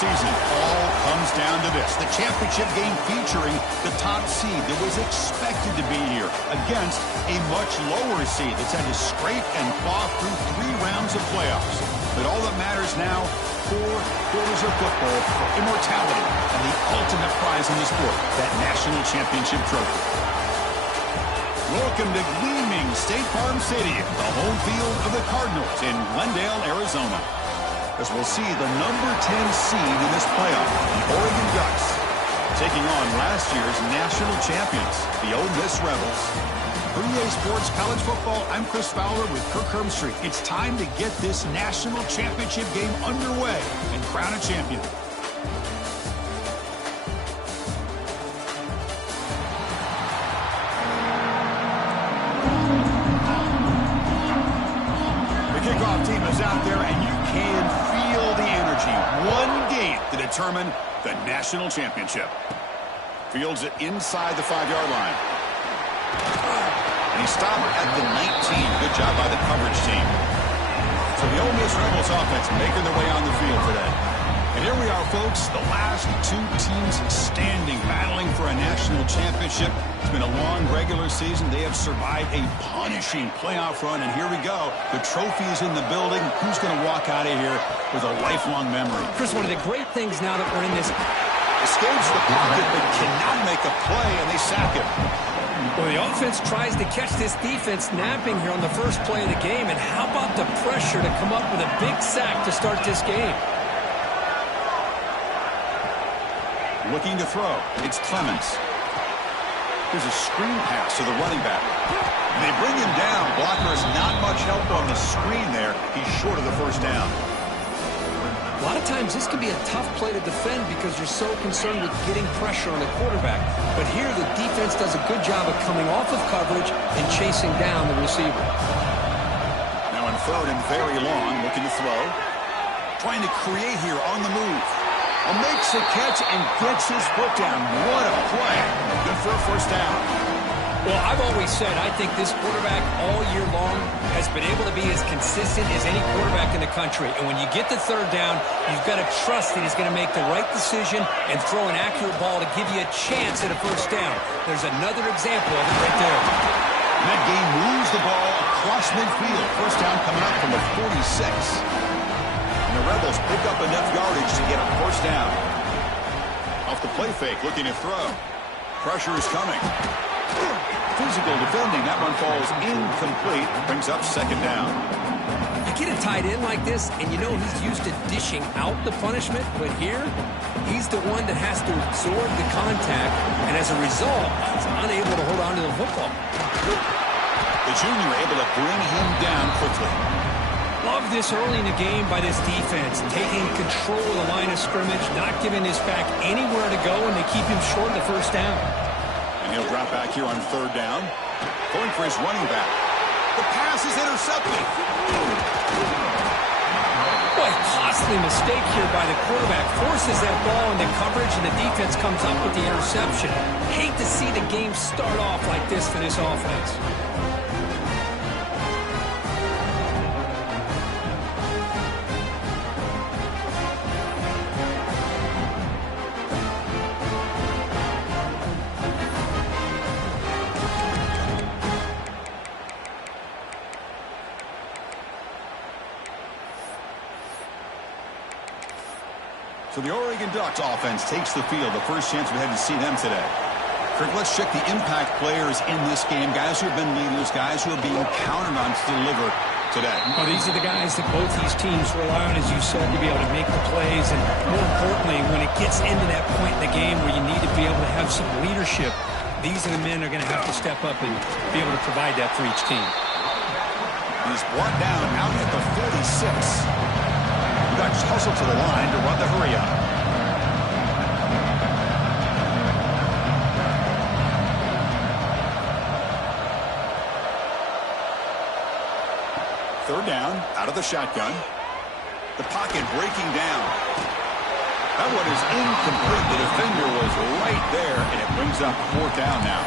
season. All comes down to this. The championship game featuring the top seed that was expected to be here against a much lower seed that's had to scrape and claw through 3 rounds of playoffs. But all that matters now, 4 quarters of football for immortality and the ultimate prize in the sport, that national championship trophy. Welcome to gleaming State Farm Stadium, the home field of the Cardinals in Glendale, Arizona. As we'll see the number 10 seed in this playoff, the Oregon Ducks, taking on last year's national champions, the Ole Miss Rebels. For EA Sports College Football, I'm Chris Fowler with Kirk Hermstreet. It's time to get this national championship game underway and crown a champion. Kickoff team is out there, and you can feel the energy. One game to determine the national championship. Fields it inside the 5-yard line. And he stopped at the 19. Good job by the coverage team. So the Ole Miss Rebels offense making their way on the field today. And here we are, folks, the last 2 teams standing, battling for a national championship. It's been a long regular season. They have survived a punishing playoff run, and here we go. The trophy is in the building. Who's going to walk out of here with a lifelong memory? Chris, one of the great things now that we're in this... Escapes the pocket, but cannot make a play, and they sack him. Well, the offense tries to catch this defense napping here on the first play of the game, and how about the pressure to come up with a big sack to start this game? Looking to throw. It's Clemens. There's a screen pass to the running back. And they bring him down. Blocker has not much help on the screen there. He's short of the first down. A lot of times this can be a tough play to defend because you're so concerned with getting pressure on the quarterback. But here the defense does a good job of coming off of coverage and chasing down the receiver. Now in 3rd and very long, looking to throw. Trying to create here on the move. Makes the catch and gets his foot down. What a play. Good for a first down. Well, I've always said I think this quarterback all year long has been able to be as consistent as any quarterback in the country. And when you get the 3rd down, you've got to trust that he's going to make the right decision and throw an accurate ball to give you a chance at a first down. There's another example of it right there. And that game moves the ball across midfield. First down coming up from the 46. And the Rebels pick up enough yardage to get a first down. Off the play fake, looking to throw. Pressure is coming. Physical defending. That one falls incomplete. Brings up 2nd down. You get a tight end like this, and you know he's used to dishing out the punishment. But here, he's the one that has to absorb the contact. And as a result, he's unable to hold on to the football. The junior able to bring him down quickly. Love this early in the game by this defense, taking control of the line of scrimmage, not giving this back anywhere to go, and they keep him short of the first down. And he'll drop back here on 3rd down, going for his running back. The pass is intercepted. Boy, costly mistake here by the quarterback. Forces that ball into coverage, and the defense comes up with the interception. Hate to see the game start off like this for this offense. So the Oregon Ducks offense takes the field. The first chance we had to see them today. Kirk, let's check the impact players in this game. Guys who have been leaders, guys who are being counted on to deliver today. Well, these are the guys that both these teams rely on, as you said, to be able to make the plays. And more importantly, when it gets into that point in the game where you need to be able to have some leadership, these are the men that are going to have to step up and be able to provide that for each team. He's brought down out at the 46. Ducks hustle to the line to run the hurry up. Third down, out of the shotgun. The pocket breaking down. That one is incomplete. The defender was right there, and it brings up 4th down now.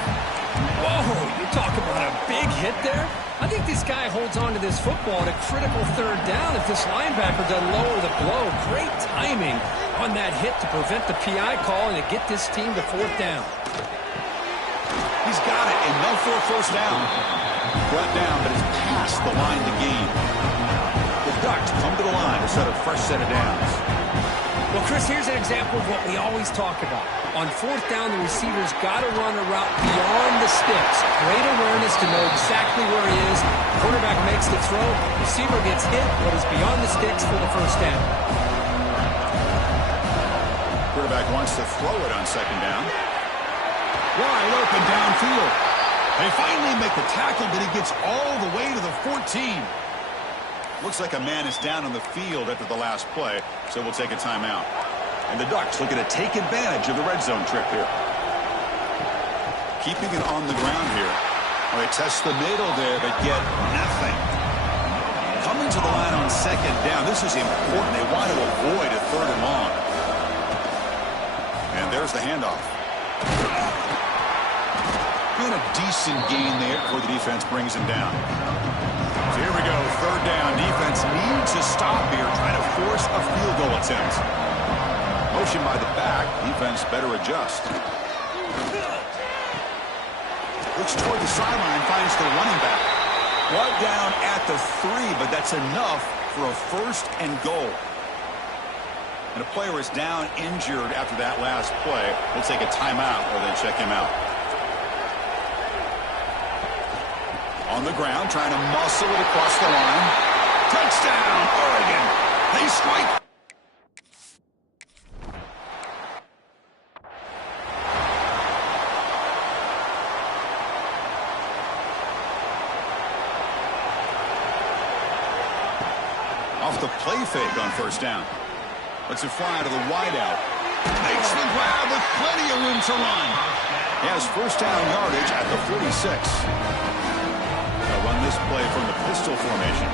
Whoa, you Talk about a big hit there. I think this guy holds on to this football at a critical third down if this linebacker doesn't lower the blow. Great timing on that hit to prevent the PI call and to get this team to fourth down. He's got it, and no for a first down. Brought down, but it's past the line to gain. The Ducks come to the line to set a fresh set of downs. Well, Chris, here's an example of what we always talk about. On fourth down, the receiver's got to run a route beyond the sticks. Great awareness to know exactly where he is. Quarterback makes the throw. Receiver gets hit, but is beyond the sticks for the first down. Quarterback wants to throw it on second down. Wide open downfield. They finally make the tackle, but he gets all the way to the 14. Looks like a man is down on the field after the last play, so we'll take a timeout. And the Ducks looking to take advantage of the red zone trip here. Keeping it on the ground here. Well, they test the middle there, but get nothing. Coming to the line on second down. This is important. They want to avoid a third and long. And there's the handoff. And a decent gain there before the defense brings him down. So here we go, third down. Defense needs a stop here, trying to force a field goal attempt. Motion by the back. Defense better adjust. Looks toward the sideline, finds the running back. Brought down at the 3, but that's enough for a first and goal. And a player is down injured after that last play. We'll take a timeout or then check him out. On the ground, trying to muscle it across the line. Touchdown, Oregon. They strike. Off the play fake on first down. Lets it fly to the wideout. Makes the grab with plenty of room to run. He has first down yardage at the 46. Run this play from the pistol formation.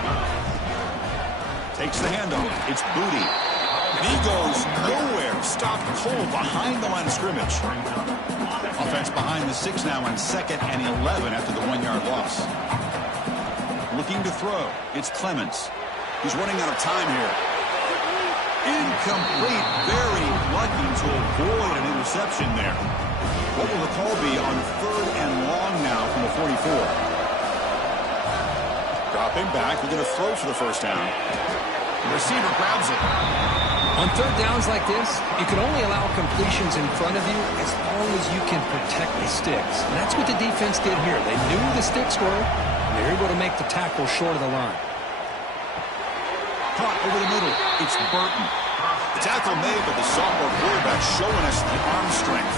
Takes the handoff. It's Booty. And he goes nowhere. Stopped cold behind the line of scrimmage. Offense behind the 6 now on 2nd and 11 after the 1-yard loss. Looking to throw. It's Clements. He's running out of time here. Incomplete. Very lucky to avoid an interception there. What will the call be on 3rd and long now from the 44? Dropping back, we're going to throw for the first down. The receiver grabs it. On third downs like this, you can only allow completions in front of you as long as you can protect the sticks. And that's what the defense did here. They knew the sticks were, and they were able to make the tackle short of the line. Caught over the middle. It's Burton. The tackle made, but the sophomore quarterback showing us the arm strength.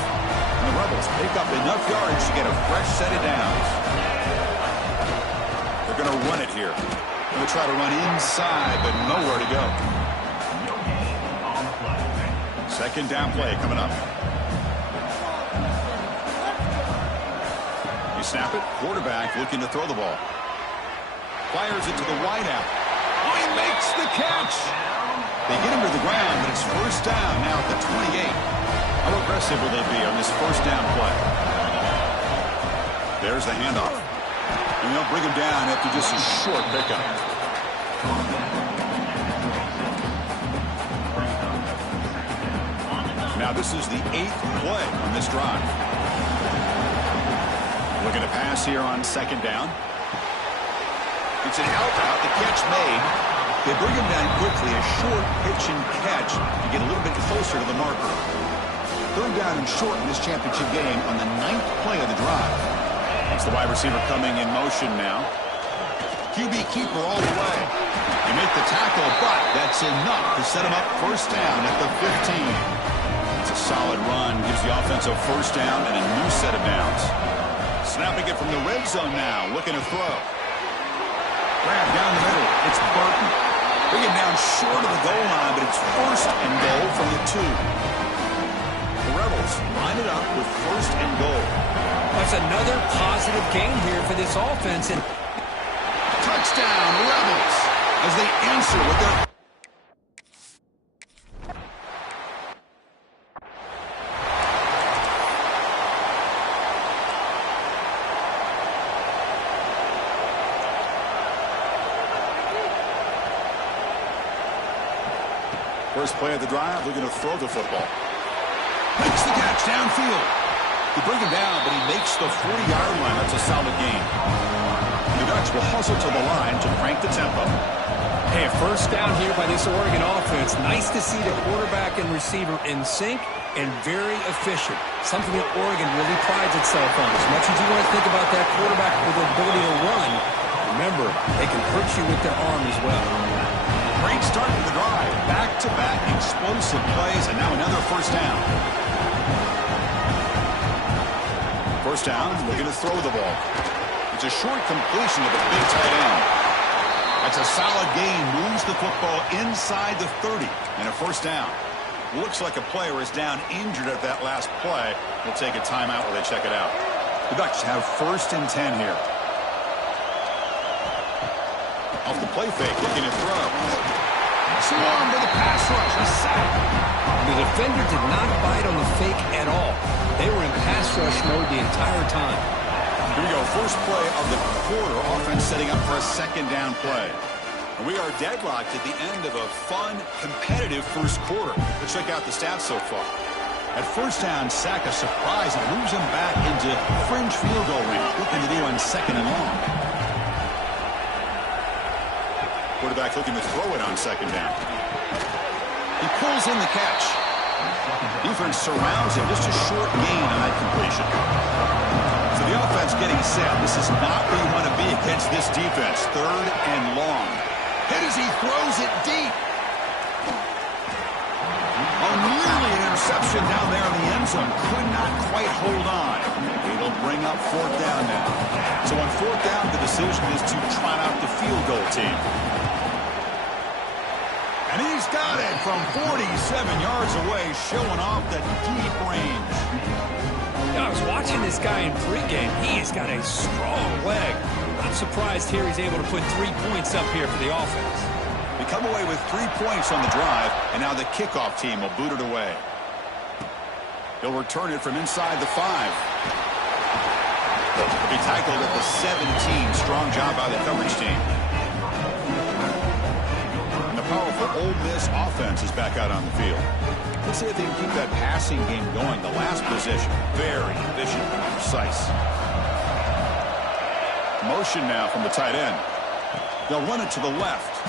And the Rebels pick up enough yards to get a fresh set of downs. They're going to run it here. Going to try to run inside, but nowhere to go. Second down play coming up. You snap it. Quarterback looking to throw the ball. Fires it to the wideout. Oh, he makes the catch. They get him to the ground, but it's first down now at the 28. How aggressive will they be on this first down play? There's the handoff. And they'll bring him down after just a short pickup. Now this is the 8th play on this drive. Looking to pass here on second down. It's an out route. The catch made. They bring him down quickly. A short pitch and catch to get a little bit closer to the marker. Third down and short in this championship game on the 9th play of the drive. It's the wide receiver coming in motion now. QB keeper all the way. They make the tackle, but that's enough to set him up first down at the 15. It's a solid run. Gives the offense a first down and a new set of downs. Snapping it from the red zone now. Looking to throw. Grab down the middle. It's Burton. Bring him down short of the goal line, but it's first and goal from the 2. The Rebels line it up with first and goal. That's another positive gain here for this offense. And touchdown, Rebels, as they answer with their... First play of the drive, looking to throw the football. Makes the catch downfield. They bring him down, but he makes the 40-yard line. That's a solid gain. The Ducks will hustle to the line to crank the tempo. Hey, first down here by this Oregon offense. Nice to see the quarterback and receiver in sync and very efficient. Something that Oregon really prides itself on. As much as you want to think about that quarterback with the ability to run, remember, they can hurt you with their arm as well. Great start to the drive. Back-to-back explosive plays, and now another first down. First down, looking to throw the ball. It's a short completion of a big tight end. That's a solid gain. Moves the football inside the 30 and a first down. Looks like a player is down injured at that last play. They'll take a timeout while they check it out. The Ducks have 1st and 10 here. Off the play fake, looking to throw. Swarm to the pass rush. A sack. The defender did not bite on the fake at all. They were in pass rush mode the entire time. Here we go. First play of the quarter. Offense setting up for a second down play. And we are deadlocked at the end of a fun, competitive first quarter. Let's check out the stats so far. At first down, sack a surprise and moves him back into fringe field goal range. Looking to do on 2nd and long. Quarterback looking to throw it on 2nd down. He pulls in the catch. Defense surrounds him. Just a short gain on that completion. So the offense getting set. This is not where you want to be against this defense. 3rd and long. Hit as he throws it deep. Oh, nearly an interception down there in the end zone. Could not quite hold on. It'll bring up 4th down now. So on 4th down, the decision is to trot out the field goal team. And he's got it from 47 yards away, showing off that deep range. I was watching this guy in pregame. He has got a strong leg. Not surprised here he's able to put 3 points up here for the offense. They come away with 3 points on the drive, and now the kickoff team will boot it away. He'll return it from inside the 5. He'll be tackled at the 17. Strong job by the coverage team. And the powerful Ole Miss offense is back out on the field. Let's see if they can keep that passing game going. The last possession, very efficient and precise. Motion now from the tight end. They'll run it to the left.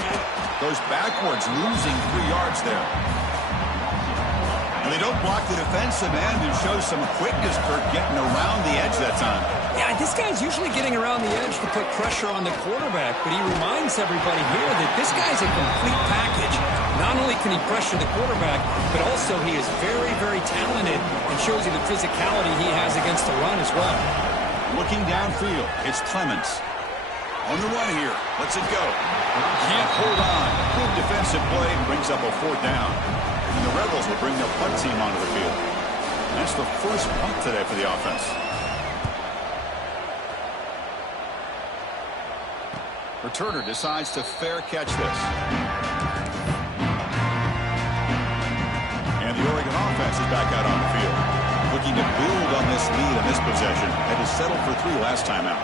Goes backwards, losing 3 yards there. And they don't block the defensive end and show some quickness for getting around the edge that time. Yeah, this guy's usually getting around the edge to put pressure on the quarterback, but he reminds everybody here that this guy's a complete package. Not only can he pressure the quarterback, but also he is very, very talented and shows you the physicality he has against the run as well. Looking downfield, it's Clements. On the run here, lets it go. Can't hold on. Good defensive play and brings up a 4th down. And the Rebels will bring their punt team onto the field. That's the first punt today for the offense. Returner decides to fair catch this. And the Oregon offense is back out on the field. Looking to build on this lead in this possession. Had to settle for 3 last time out.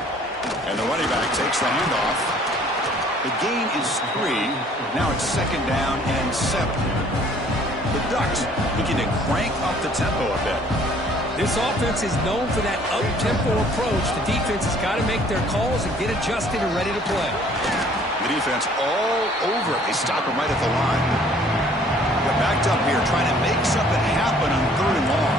And the running back takes the handoff. The gain is 3. Now it's 2nd down and 7. The Ducks looking to crank up the tempo a bit. This offense is known for that up-tempo approach. The defense has got to make their calls and get adjusted and ready to play. The defense all over it. They stop him right at the line. They're backed up here trying to make something happen on 3rd and long.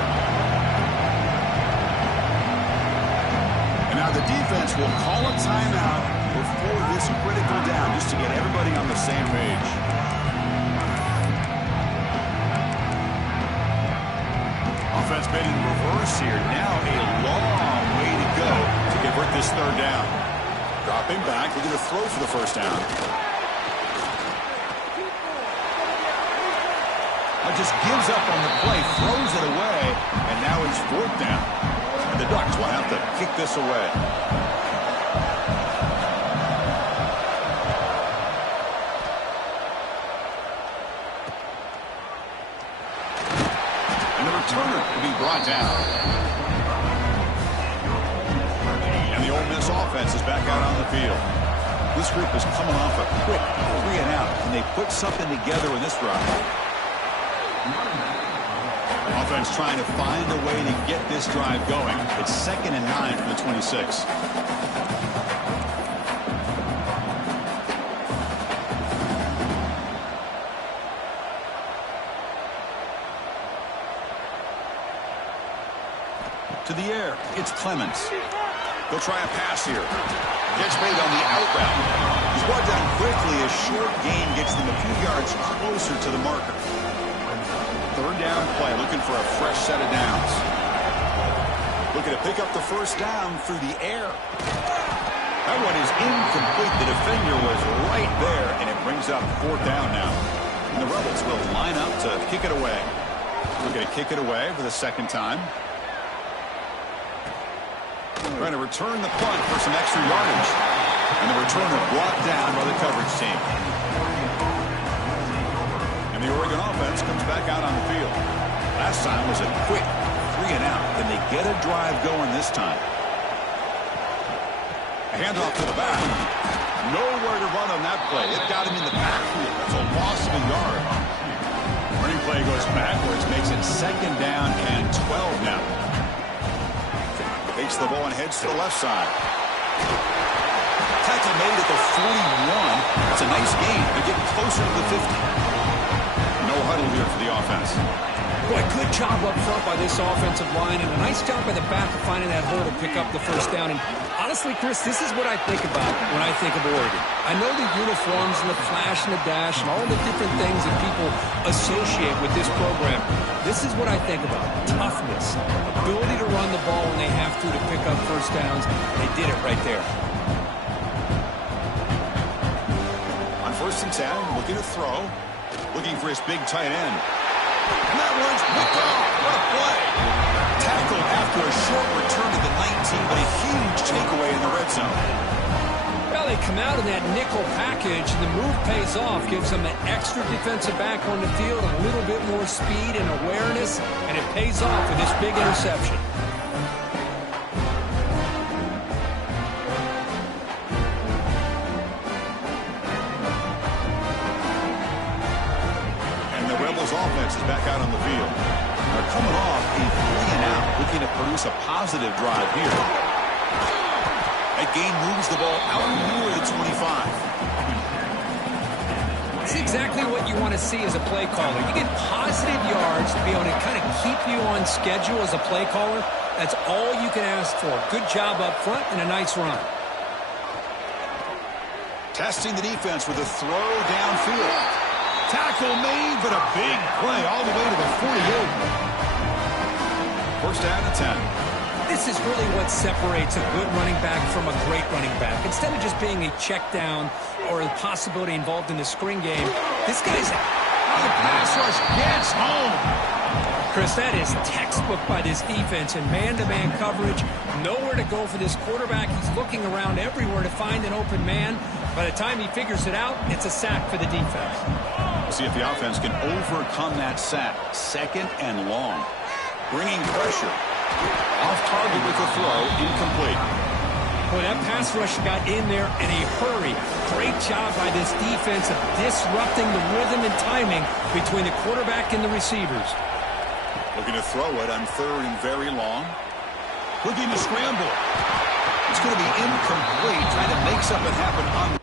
And now the defense will call a timeout before this critical down just to get everybody on the same page. Offense made in reverse here. Now a long way to go to convert this 3rd down. Dropping back, looking to throw for the first down. Now just gives up on the play, throws it away, and now he's 4th down. And the Ducks will have to kick this away. Returner to be brought down. And the Ole Miss offense is back out on the field. This group is coming off a quick 3 and out. Can they put something together in this drive? Offense trying to find a way to get this drive going. It's 2nd and 9 from the 26. To the air, it's Clemens. They'll try a pass here. Gets made on the out route. He's brought down quickly. A short gain gets them a few yards closer to the marker. 3rd down play, looking for a fresh set of downs. Looking to pick up the first down through the air. That one is incomplete. The defender was right there, and it brings up 4th down now. And the Rebels will line up to kick it away. Looking to kick it away for the 2nd time. Trying to return the punt for some extra yardage. And the returner brought down by the coverage team. And the Oregon offense comes back out on the field. Last time was a quick 3 and out. Can they get a drive going this time? A handoff to the back. Nowhere to run on that play. It got him in the backfield. That's a loss of a yard. Running play goes backwards. Makes it 2nd down and 12 now. Takes the ball and heads to the left side. Tackle made at the 41. That's a nice gain. They're getting closer to the 50. No huddle here for the offense. Boy, good job up front by this offensive line, and a nice job by the back of finding that hole to pick up the first down. And honestly, Chris, this is what I think about when I think of Oregon. I know the uniforms and the flash and the dash and all the different things that people associate with this program. This is what I think about. Toughness, ability to run the ball when they have to pick up first downs. They did it right there. On 1st and 10, looking to throw. Looking for his big tight end. And that one's picked off. What a play. Tackled after a short return to the 19, but a huge takeaway in the red zone. Well, they come out in that nickel package, and the move pays off. Gives them an extra defensive back on the field, a little bit more speed and awareness, and it pays off with this big interception. Offense is back out on the field. They're coming off a 3 and out, looking to produce a positive drive here. That gain moves the ball out near the 25. It's exactly what you want to see as a play caller. You get positive yards to be able to kind of keep you on schedule as a play caller. That's all you can ask for. Good job up front and a nice run. Testing the defense with a throw downfield. Tackle made, but a big play all the way to the 48. 1st down and 10. This is really what separates a good running back from a great running back. Instead of just being a check down or a possibility involved in the screen game, this guy's the pass rush gets home. Chris, that is textbook by this defense in man-to-man coverage. Nowhere to go for this quarterback. He's looking around everywhere to find an open man. By the time he figures it out, it's a sack for the defense. We'll see if the offense can overcome that sack. 2nd and long. Bringing pressure. Off target with the throw. Incomplete. Boy, that pass rush got in there in a hurry. Great job by this defense of disrupting the rhythm and timing between the quarterback and the receivers. Looking to throw it on 3rd and very long. Looking to scramble. It's going to be incomplete. Trying to make something happen on.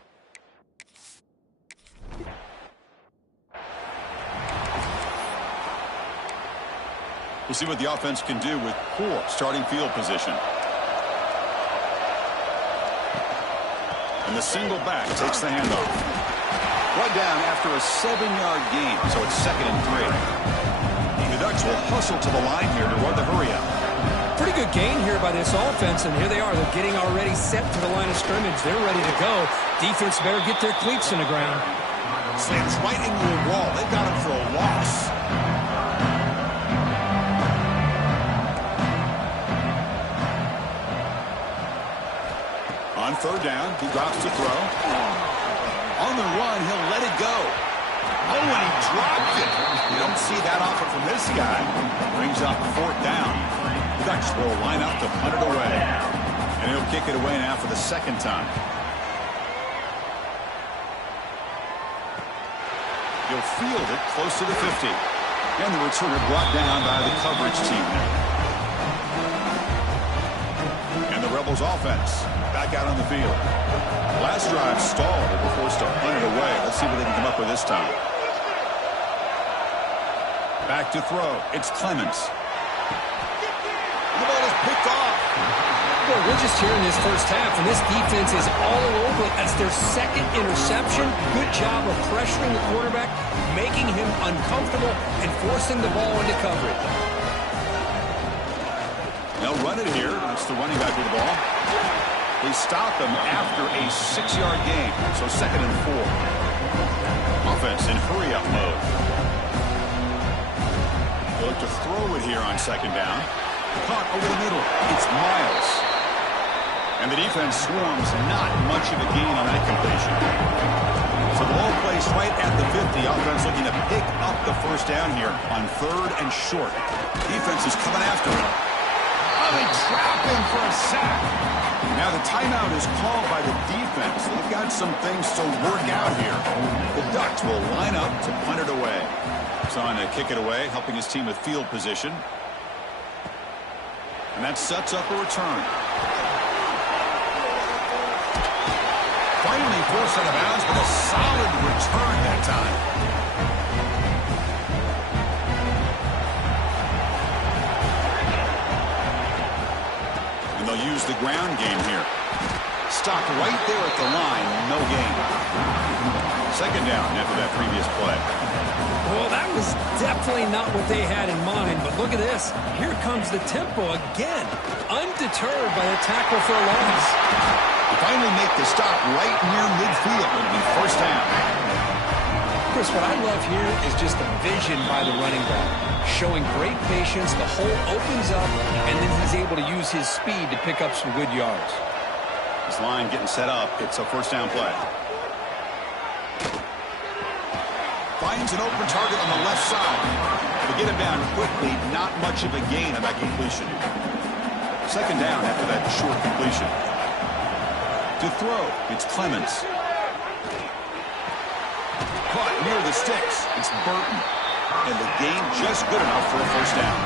We'll see what the offense can do with poor starting field position. And the single back takes the handoff. Brought down after a 7-yard gain, so it's 2nd and 3. The Ducks will hustle to the line here to run the hurry out. Pretty good gain here by this offense, and here they are. They're getting already set to the line of scrimmage. They're ready to go. Defense better get their cleats in the ground. Slams right into the wall. They got him for a loss. On 3rd down, he drops to throw. On the run, he'll let it go. Oh, and he dropped it. You don't see that often from this guy. Brings up 4th down. The Ducks will line up to punt it away. And he'll kick it away now for the 2nd time. He'll field it close to the 50. And the returner brought down by the coverage team there. And the Rebels offense back out on the field. Last drive stalled or before start. Punted away. Let's see what they can come up with this time. Back to throw. It's Clements. The ball is picked off. Well, we're just here in this first half, and this defense is all over it. That's their second interception. Good job of pressuring the quarterback, making him uncomfortable, and forcing the ball into coverage. They'll run it here. It's the running back with the ball. They stop him after a 6-yard gain, so 2nd and 4. Offense in hurry-up mode. They look to throw it here on 2nd down. Caught over the middle. It's Miles. And the defense swarms, not much of a gain on that completion. So the ball placed right at the 50. Offense looking to pick up the first down here on 3rd and short. Defense is coming after him. Oh, they trap him for a sack. Now the timeout is called by the defense. They've got some things to work out here. The Ducks will line up to punt it away. It's on to kick it away, helping his team with field position. And that sets up a return. Finally forced out of bounds, but a solid return that time. And they'll use the ground game here. Stopped right there at the line, no gain. 2nd down after that previous play. Well, that was definitely not what they had in mind, but look at this. Here comes the tempo again, undeterred by the tackle for a loss. They finally make the stop right near midfield. It'll be 1st down. Chris, what I love here is just the vision by the running back. Showing great patience, the hole opens up, and then he's able to use his speed to pick up some good yards. This line getting set up. It's a 1st down play. Finds an open target on the left side. To get him down quickly, not much of a gain on that completion. 2nd down after that short completion. To throw, it's Clements. Caught near the sticks. It's Burton. And the gain just good enough for a 1st down.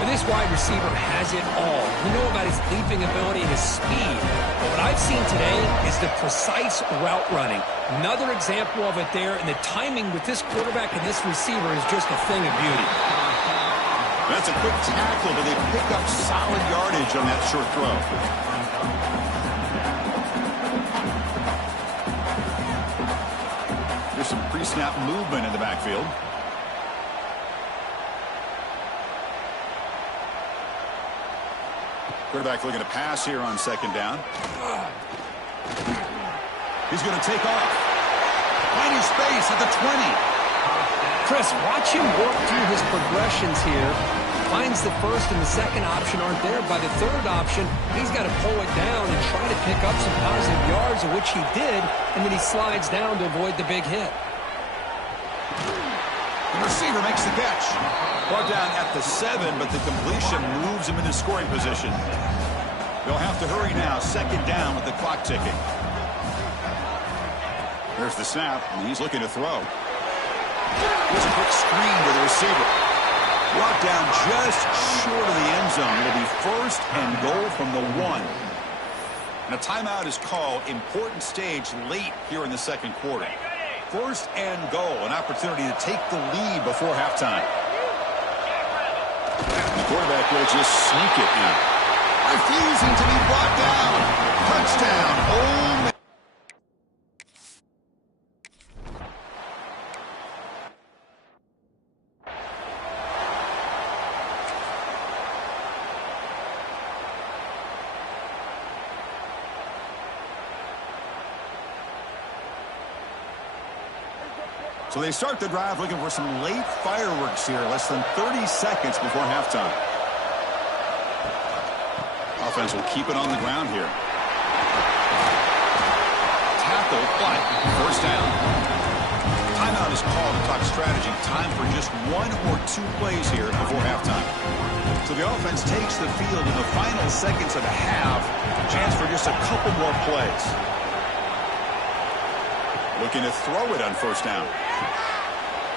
Well, this wide receiver has it all. We know about his leaping ability and his speed. But what I've seen today is the precise route running. Another example of it there, and the timing with this quarterback and this receiver is just a thing of beauty. That's a quick tackle, but they pick up solid yardage on that short throw. There's some pre-snap movement in the backfield. Quarterback looking to pass here on 2nd down. He's going to take off. Finding space at the 20. Chris, watch him work through his progressions here. Finds the 1st and the 2nd option aren't there. By the 3rd option, he's got to pull it down and try to pick up some positive yards, of which he did, and then he slides down to avoid the big hit. The receiver makes the catch. Brought down at the 7, but the completion moves him into scoring position. They'll have to hurry now. 2nd down with the clock ticking. There's the snap, and he's looking to throw. Here's a quick screen to the receiver. Brought down just short of the end zone. It'll be 1st and goal from the 1. And a timeout is called. Important stage late here in the 2nd quarter. 1st and goal, an opportunity to take the lead before halftime. The quarterback will just sneak it in. Refusing to be brought down. Touchdown, Ole Miss. So they start the drive looking for some late fireworks here, less than 30 seconds before halftime. Offense will keep it on the ground here. Tackle, but 1st down. Timeout is called to talk strategy. Time for just 1 or 2 plays here before halftime. So the offense takes the field in the final seconds of the half. Chance for just a couple more plays. Looking to throw it on 1st down.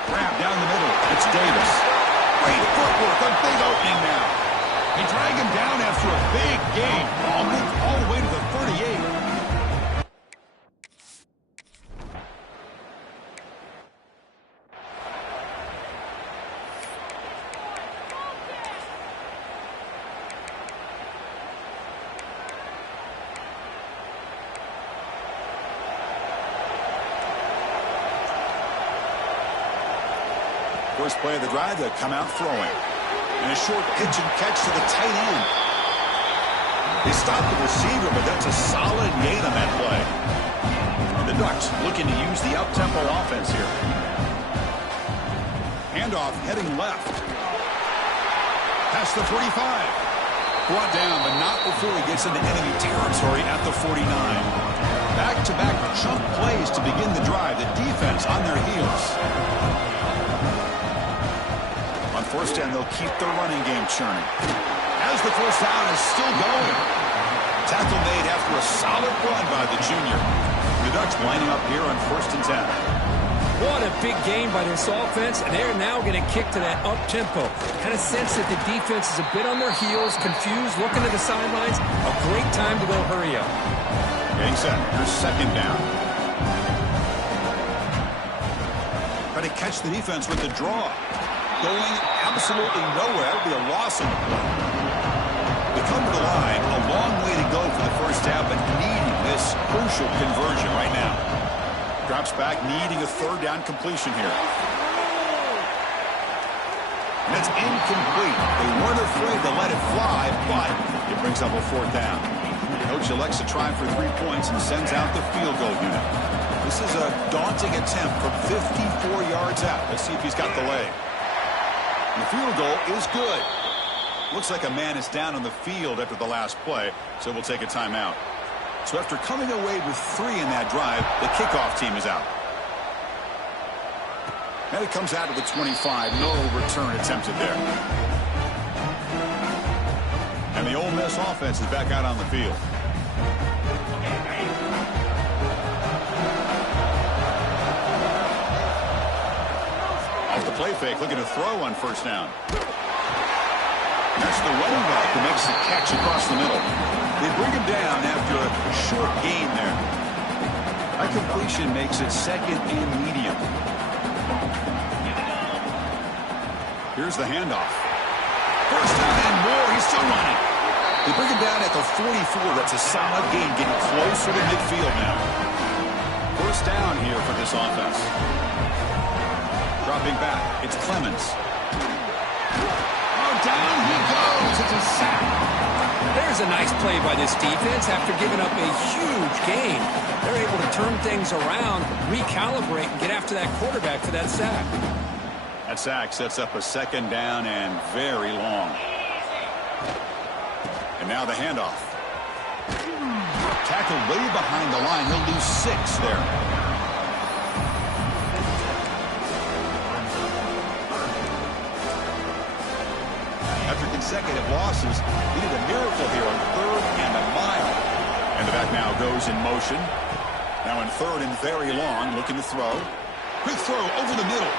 Grab down the middle. It's Davis. Great footwork. A big opening now. They drag him down after a big gain. All the way to the 38. First play of the drive, they'll come out throwing. And a short pitch and catch to the tight end. They stopped the receiver, but that's a solid gain on that play. And the Ducks looking to use the up-tempo offense here. Handoff heading left. Past the 45. Brought down, but not before he gets into enemy territory at the 49. Back-to-back chunk plays to begin the drive. The defense on their heels. On first down, they'll keep their running game churning. As the first down is still going. Tackle made after a solid run by the junior. The Ducks lining up here on 1st and 10. What a big gain by this offense, and they're now going to kick to that up-tempo. Kind of sense that the defense is a bit on their heels, confused, looking to the sidelines. A great time to go hurry up. Getting set. Here's 2nd down. Try to catch the defense with the draw. Going absolutely nowhere. That'll be a loss in the play. They come to the line. A long way to go for the first down, but needing this crucial conversion right now. Drops back, needing a 3rd down completion here. And it's incomplete. They weren't afraid to let it fly, but it brings up a 4th down. Coach elects to try for 3 points and sends out the field goal unit. This is a daunting attempt from 54 yards out. Let's see if he's got the leg. The field goal is good. Looks like a man is down on the field after the last play, so we'll take a timeout. So after coming away with 3 in that drive, the kickoff team is out. And it comes out to the 25. No return attempted there. And the Ole Miss offense is back out on the field. Off the play fake, looking to throw on 1st down. That's the running back who makes the catch across the middle. They bring him down after a short gain there. That completion makes it 2nd and medium. Here's the handoff. First down and more. He's still running. They bring him down at the 44. That's a solid gain, getting closer to midfield now. First down here for this offense. Dropping back, it's Clemens. Oh, down he goes. It's a sack. There's a nice play by this defense. After giving up a huge gain, they're able to turn things around, recalibrate, and get after that quarterback for that sack. That sack sets up a 2nd down and very long. And now the handoff. Tackled way behind the line. He'll lose 6 there. After consecutive losses, he did a miracle here on 3rd and a mile. And the back now goes in motion. Now in 3rd and very long, looking to throw. Quick throw over the middle.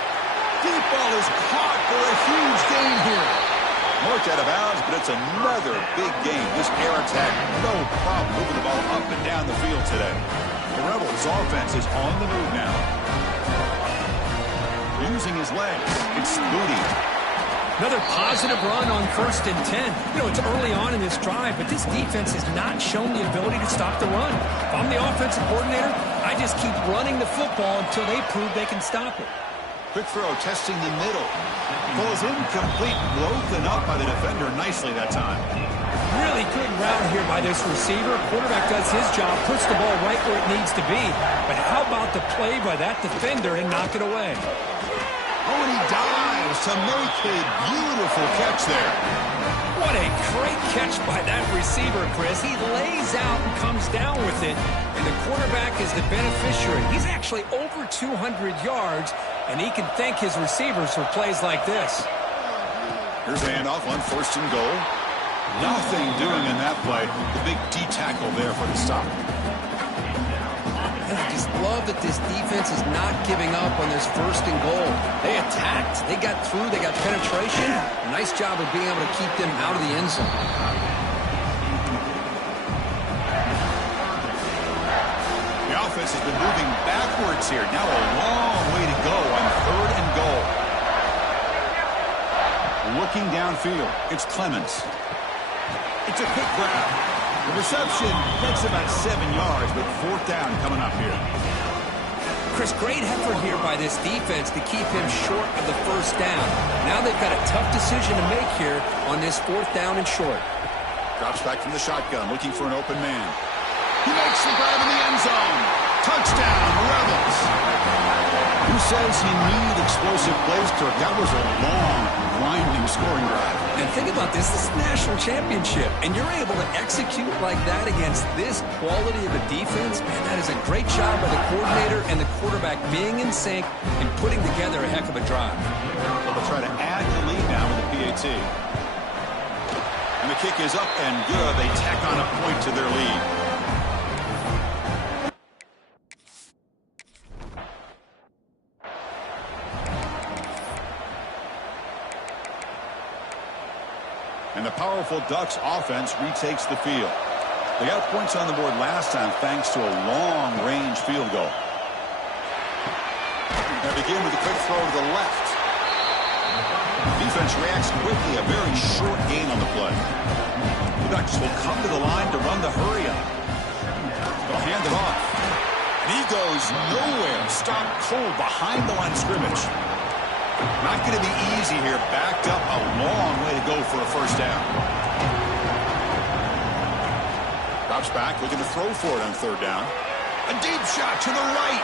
Deep ball is caught for a huge gain here. Marked out of bounds, but it's another big gain. This air attack, no problem moving the ball up and down the field today. The Rebels' offense is on the move now. Using his legs, it's Moody. Another positive run on 1st and 10. You know, it's early on in this drive, but this defense has not shown the ability to stop the run. If I'm the offensive coordinator, I just keep running the football until they prove they can stop it. Quick throw, testing the middle. Ball is incomplete, broken up by the defender nicely that time. Really good route here by this receiver. Quarterback does his job, puts the ball right where it needs to be. But how about the play by that defender and knock it away? Oh, and he dives to make a beautiful catch there. What a great catch by that receiver, Chris. He lays out and comes down with it, and the quarterback is the beneficiary. He's actually over 200 yards, and he can thank his receivers for plays like this. Here's the handoff on 1st and goal. Nothing doing in that play. The big D tackle there for the stop. And I just love that this defense is not giving up on this 1st and goal. They attacked. They got through. They got penetration. Nice job of being able to keep them out of the end zone. The offense has been moving backwards here. Now a long way to go on 3rd and goal. Looking downfield, it's Clemens. It's a quick grab. The reception takes about 7 yards, but 4th down coming up here. Chris, great effort here by this defense to keep him short of the 1st down. Now they've got a tough decision to make here on this 4th down and short. Drops back from the shotgun, looking for an open man. He makes the grab in the end zone. Touchdown, Rebels. Who says you need explosive plays, Kirk? That was a long, winding scoring drive. And think about this. This is a national championship, and you're able to execute like that against this quality of a defense. Man, that is a great job by the coordinator and the quarterback being in sync and putting together a heck of a drive. So they'll try to add the lead now with the PAT. And the kick is up and good. They tack on a point to their lead. And the powerful Ducks offense retakes the field. They got points on the board last time thanks to a long-range field goal. They begin with a quick throw to the left. Defense reacts quickly, a very short gain on the play. The Ducks will come to the line to run the hurry-up. They'll hand it off. And he goes nowhere. Stopped cold behind the line of scrimmage. Not going to be easy here. Backed up a long way to go for a 1st down. Drops back, looking to throw for it on 3rd down. A deep shot to the right.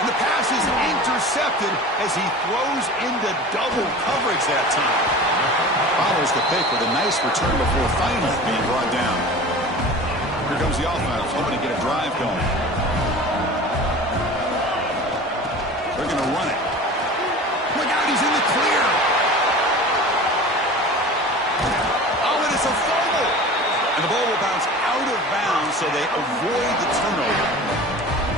And the pass is intercepted as he throws into double coverage that time. Follows the pick with a nice return before finally being brought down. Here comes the offense, hoping to get a drive going. They're going to run it. Look out, he's in the clear. Oh, and it's a fumble. And the ball will bounce out of bounds, so they avoid the turnover.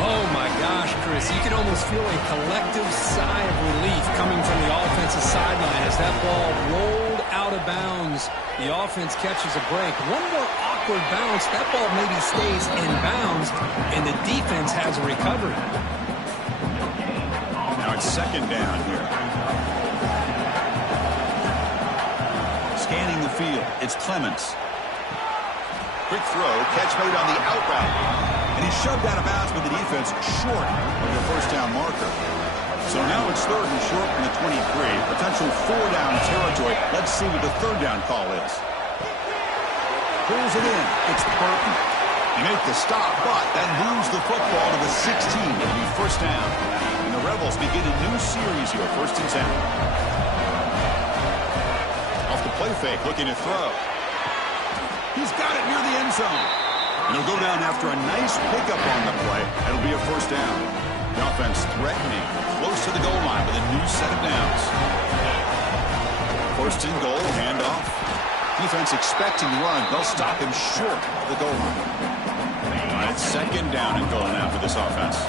Oh, my gosh, Chris. You can almost feel a collective sigh of relief coming from the offensive sideline as that ball rolled out of bounds. The offense catches a break. One more awkward bounce. That ball maybe stays in bounds, and the defense has a recovery. Now it's 2nd down here. Scanning the field, it's Clemens. Quick throw, catch made on the out route. And he's shoved out of bounds with the defense short of the 1st down marker. So now it's 3rd and short from the 23. Potential 4-down territory. Let's see what the 3rd down call is. Pulls it in. It's Burton. He made the stop, but that moves the football to the 16. It'll be 1st down. And the Rebels begin a new series here, 1st and 10. Off the play fake, looking to throw. He's got it near the end zone. And he'll go down after a nice pickup on the play. It'll be a 1st down. The offense threatening, close to the goal line with a new set of downs. 1st and goal, handoff. Defense expecting run. They'll stop him short of the goal line. All right, 2nd down and goal now for this offense.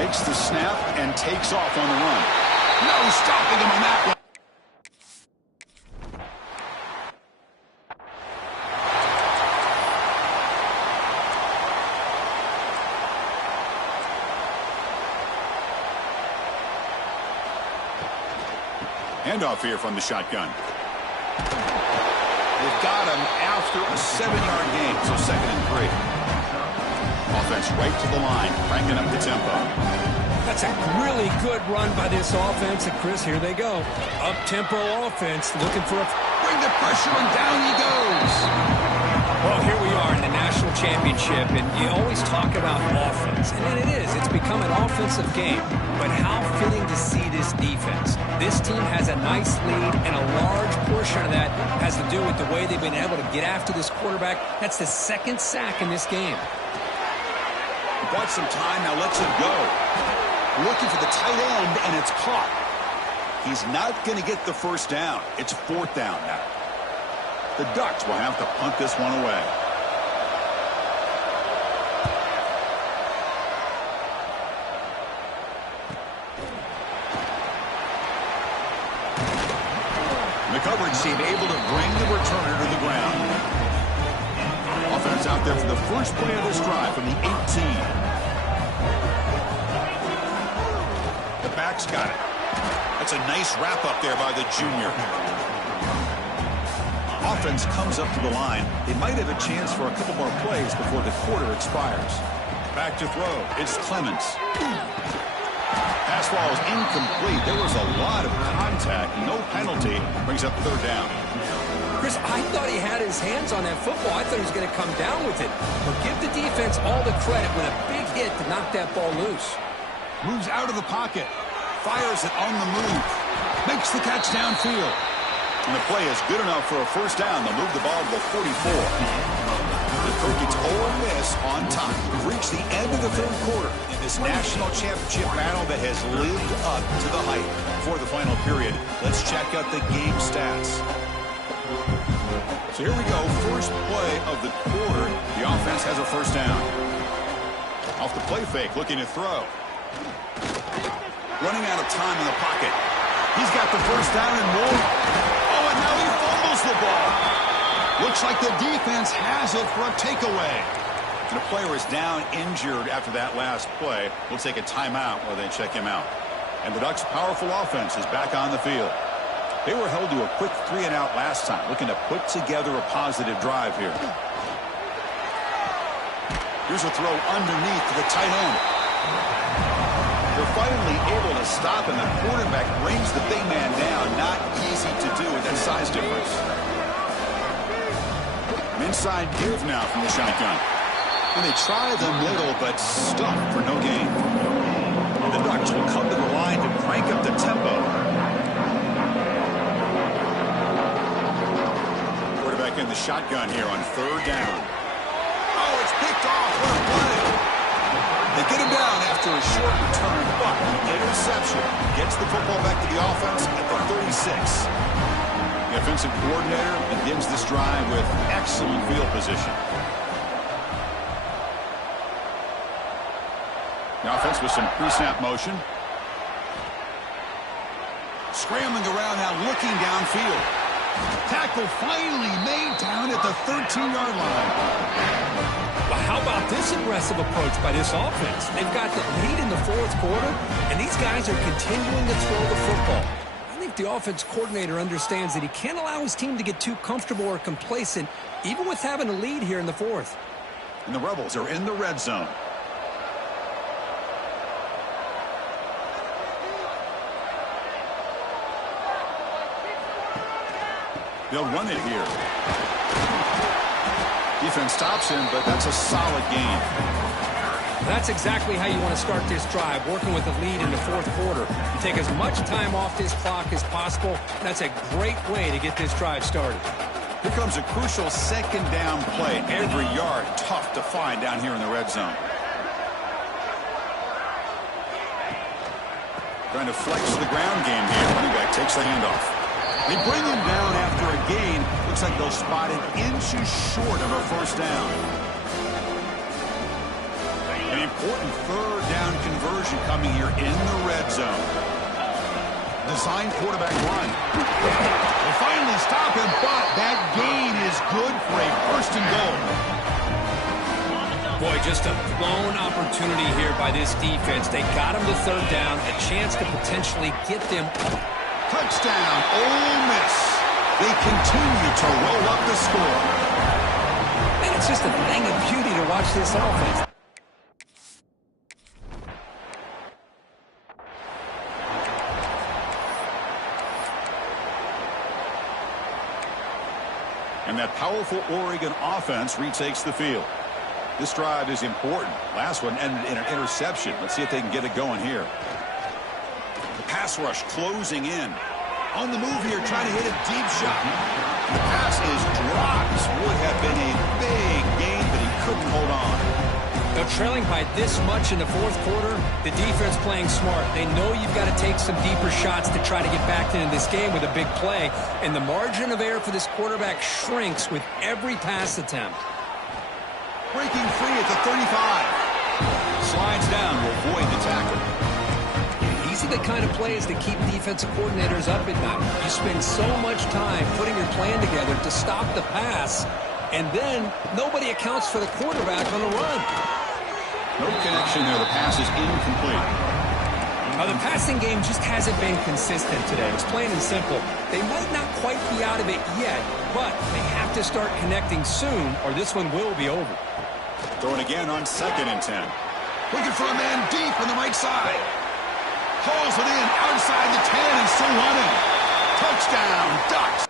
Takes the snap and takes off on the run. No stopping him on that one. Handoff here from the shotgun. They've got him after a 7-yard gain, so 2nd and 3. Offense right to the line, cranking up the tempo. That's a really good run by this offense. And, Chris, here they go. Up-tempo offense looking for a... Bring the pressure, and down he goes. Well, here we are in the national championship, and you always talk about offense. And it is. It's become an offensive game. But how fitting to see this defense. This team has a nice lead, and a large portion of that has to do with the way they've been able to get after this quarterback. That's the 2nd sack in this game. Bought some time, now lets it go. Looking for the tight end, and it's caught. He's not going to get the 1st down. It's 4th down now. The Ducks will have to punt this one away. The coverage team able to bring the returner to the ground. Offense out there for the first play of this drive from the 18. The back's got it. That's a nice wrap up there by the junior. Offense comes up to the line. They might have a chance for a couple more plays before the quarter expires. Back to throw. It's Clemens. Pass ball is incomplete. There was a lot of contact. No penalty. Brings up third down. Chris, I thought he had his hands on that football. I thought he was going to come down with it. But give the defense all the credit with a big hit to knock that ball loose. Moves out of the pocket. Fires it on the move. Makes the catch downfield. And the play is good enough for a first down. They'll move the ball to the 44. The Cook gets Ole Miss on top. We've reached the end of the third quarter in this national championship battle that has lived up to the hype. For the final period, let's check out the game stats. So here we go. First play of the quarter. The offense has a first down. Off the play fake, looking to throw. Running out of time in the pocket. He's got the first down and more. Oh, and now he fumbles the ball. Looks like the defense has it for a takeaway. And the player is down injured after that last play. We'll take a timeout while they check him out. And the Ducks' powerful offense is back on the field. They were held to a quick 3-and-out last time, looking to put together a positive drive here. Here's a throw underneath to the tight end. They're finally able to stop, and the quarterback brings the big man down. Not easy to do with that size difference. Inside give now from the shotgun. And they try the middle, but stuck for no gain. The Ducks will come to the line to crank up the tempo. Quarterback in the shotgun here on third down. Oh, it's picked off. What a play. They get him down after a short return, but the interception gets the football back to the offense at the 36. The offensive coordinator begins this drive with excellent field position. The offense with some pre-snap motion. Scrambling around now, looking downfield. Tackle finally made down at the 13-yard line. Well, how about this aggressive approach by this offense? They've got the lead in the fourth quarter, and these guys are continuing to throw the football. I think the offense coordinator understands that he can't allow his team to get too comfortable or complacent, even with having a lead here in the fourth. And the Rebels are in the red zone. They'll run it here. Defense stops him, but that's a solid gain. That's exactly how you want to start this drive, working with the lead in the fourth quarter. You take as much time off this clock as possible. That's a great way to get this drive started. Here comes a crucial second down play. Every yard tough to find down here in the red zone. Trying to flex the ground game here. Running back takes the handoff. They bring him down after a gain. Looks like they'll spot it inches short of a first down. An important third down conversion coming here in the red zone. Designed quarterback run. They finally stop him, but that gain is good for a first and goal. Boy, just a blown opportunity here by this defense. They got him to third down, a chance to potentially get them up. Touchdown, Ole Miss. They continue to roll up the score. And it's just a thing of beauty to watch this offense. And that powerful Oregon offense retakes the field. This drive is important. Last one ended in an interception. Let's see if they can get it going here. The pass rush closing in. On the move here, trying to hit a deep shot. The pass is dropped. Would have been a big gain, but he couldn't hold on. Now, trailing by this much in the fourth quarter, the defense playing smart. They know you've got to take some deeper shots to try to get back into this game with a big play. And the margin of error for this quarterback shrinks with every pass attempt. Breaking free at the 35. Slides down to avoid the tackle. He's These are the kind of plays that keep defensive coordinators up at night. You spend so much time putting your plan together to stop the pass, and then nobody accounts for the quarterback on the run. No connection there. The pass is incomplete. The passing game just hasn't been consistent today. It's plain and simple. They might not quite be out of it yet, but they have to start connecting soon, or this one will be over. Throwing again on 2nd and 10. Looking for a man deep on the right side. Hauls it in outside the 10 and still running. Touchdown, Ducks.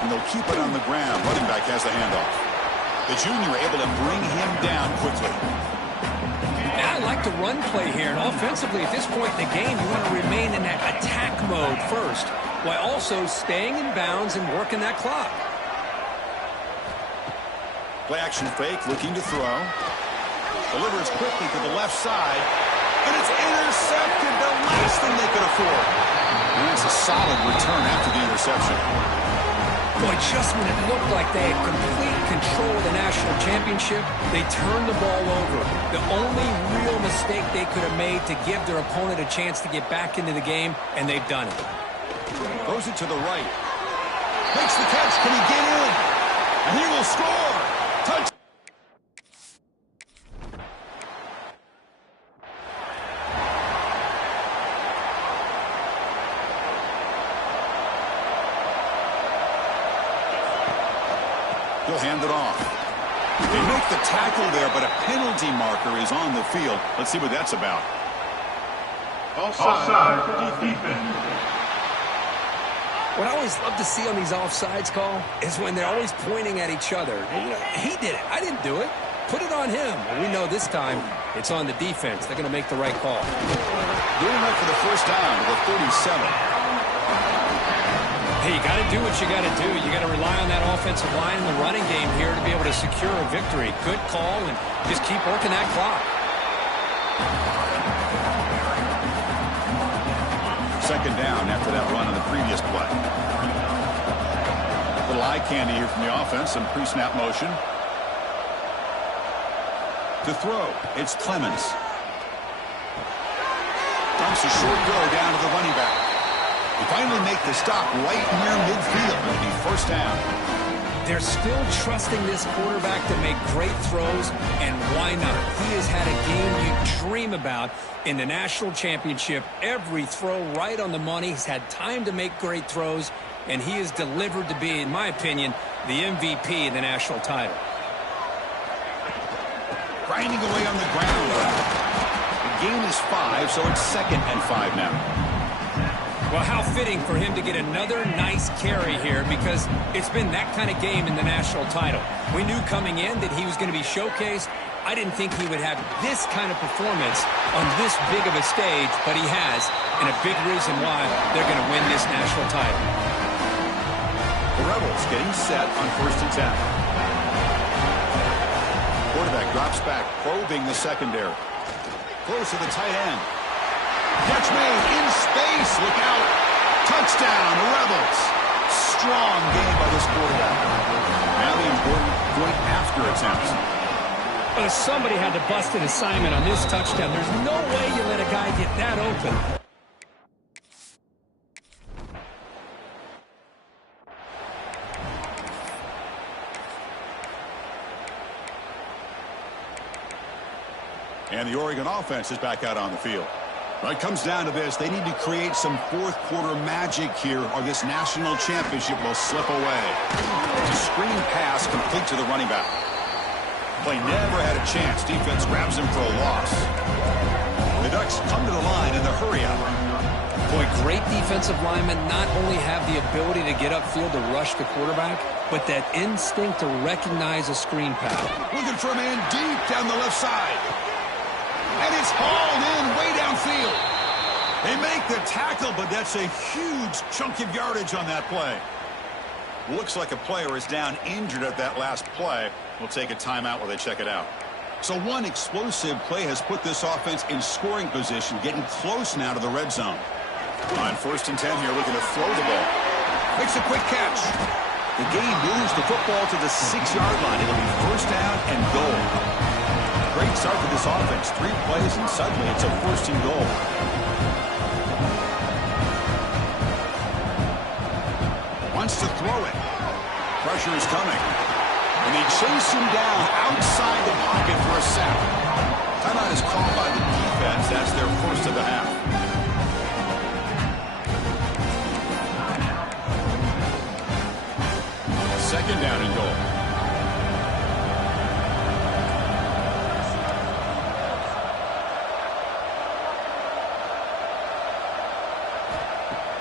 And they'll keep it on the ground. Running back has the handoff. The junior able to bring him down quickly. I like the run play here, and offensively at this point in the game, you want to remain in that attack mode first, while also staying in bounds and working that clock. Play action fake, looking to throw. Delivers quickly to the left side, and it's intercepted, the last thing they could afford. And it's a solid return after the interception. Boy, just when it looked like they had complete control of the national championship, they turned the ball over. The only real mistake they could have made to give their opponent a chance to get back into the game, and they've done it. Throws it to the right. Makes the catch. Can he get in? And he will score. Touch. He'll hand it off. They make the tackle there, but a penalty marker is on the field. Let's see what that's about. Offside defense. What I always love to see on these offsides call is when they're always pointing at each other. And, he did it. I didn't do it. Put it on him. Well, we know this time it's on the defense. They're going to make the right call. Doing up for the first down to the 37. Hey, you got to do what you got to do. You got to rely on that offensive line in the running game here to be able to secure a victory. Good call, and just keep working that clock. Second down after that run on the previous play. Little eye candy here from the offense. Some pre-snap motion. To throw, it's Clemens. Dumps a short go down to the running back. They finally make the stop right near midfield. It'll be first down. They're still trusting this quarterback to make great throws, and why not? He has had a game you dream about in the national championship. Every throw right on the money. He's had time to make great throws, and he has delivered to be, in my opinion, the MVP in the national title. Grinding away on the ground. The gain is 5, so it's 2nd and 5 now. Well, how fitting for him to get another nice carry here, because it's been that kind of game in the national title. We knew coming in that he was going to be showcased. I didn't think he would have this kind of performance on this big of a stage, but he has, and a big reason why they're going to win this national title. The Rebels getting set on 1st and 10. Quarterback drops back, probing the secondary. Close to the tight end. Catch made in space. Look out. Touchdown, the Rebels. Strong game by this quarterback. Now the important point after attempts. Somebody had to bust an assignment on this touchdown. There's no way you let a guy get that open. And the Oregon offense is back out on the field. Well, it comes down to this. They need to create some fourth-quarter magic here, or this national championship will slip away. It's a screen pass complete to the running back. Play never had a chance. Defense grabs him for a loss. The Ducks come to the line in the hurry-up. Boy, great defensive linemen not only have the ability to get upfield to rush the quarterback, but that instinct to recognize a screen pass. Looking for a man deep down the left side. And it's hauled in way downfield. They make the tackle, but that's a huge chunk of yardage on that play. Looks like a player is down injured at that last play. We'll take a timeout while they check it out. So one explosive play has put this offense in scoring position, getting close now to the red zone. On 1st and 10 here, looking to throw the ball. Makes a quick catch. The game moves the football to the 6-yard line. It'll be 1st down and goal. Great start for this offense. 3 plays, and suddenly it's a 1st and goal. Wants to throw it. Pressure is coming. And they chase him down outside the pocket for a sack. Timeout is called by the defense. That's their first of the half. Second down and goal.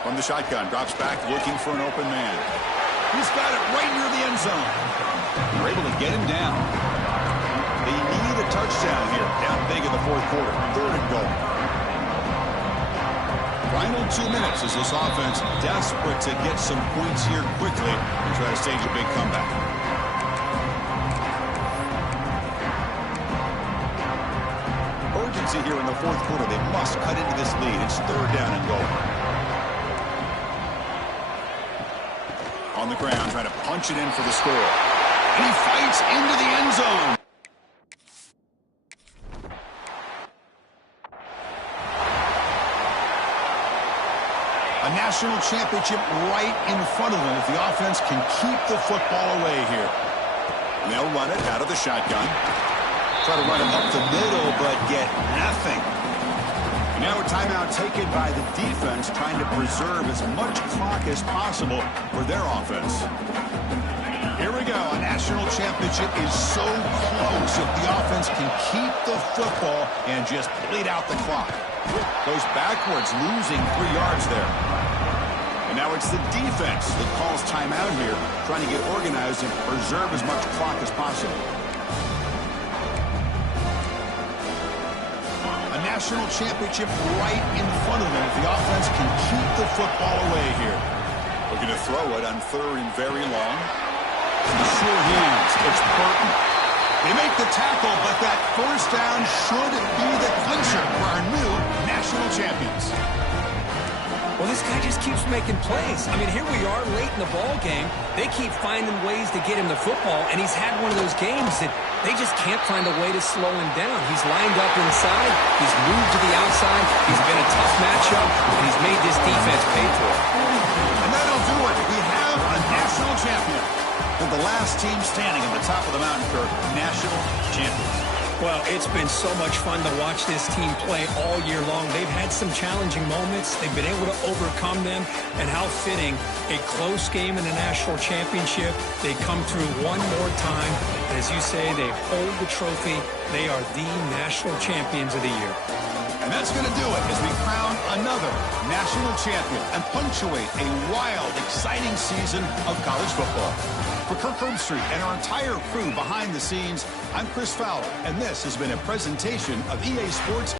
From the shotgun, drops back looking for an open man. He's got it right near the end zone. They're able to get him down. They need a touchdown here. Down big in the 4th quarter. 3rd and goal. Final 2 minutes as this offense desperate to get some points here quickly and try to stage a big comeback. Urgency here in the 4th quarter. They must cut into this lead. It's 3rd down and goal. On the ground, trying to punch it in for the score. And he fights into the end zone. A national championship right in front of them if the offense can keep the football away here. And they'll run it out of the shotgun. Try to run it up the middle, but get nothing. And now a timeout taken by the defense, trying to preserve as much clock as possible for their offense. Here we go. A national championship is so close if the offense can keep the football and just bleed out the clock. Goes backwards, losing 3 yards there. And now it's the defense that calls timeout here, trying to get organized and preserve as much clock as possible. A national championship right in front of them if the offense can keep the football away here. Looking to throw it on 3rd and very long. The sure hands. It's Burton. They make the tackle, but that 1st down should be the clincher for our new national champions. Well, this guy just keeps making plays. I mean, here we are late in the ball game. They keep finding ways to get him the football, and he's had one of those games that they just can't find a way to slow him down. He's lined up inside. He's moved to the outside. He's been a tough matchup, and he's made this defense pay for it. And that'll do it. We have a national champion. With the last team standing at the top of the mountain for national champions. Well, it's been so much fun to watch this team play all year long. They've had some challenging moments. They've been able to overcome them. And how fitting, a close game in the national championship. They come through one more time. And as you say, they hold the trophy. They are the national champions of the year. And that's going to do it as we crown another national champion and punctuate a wild, exciting season of college football. For Kirk Herbstreit and our entire crew behind the scenes, I'm Chris Fowler, and this has been a presentation of EA Sports.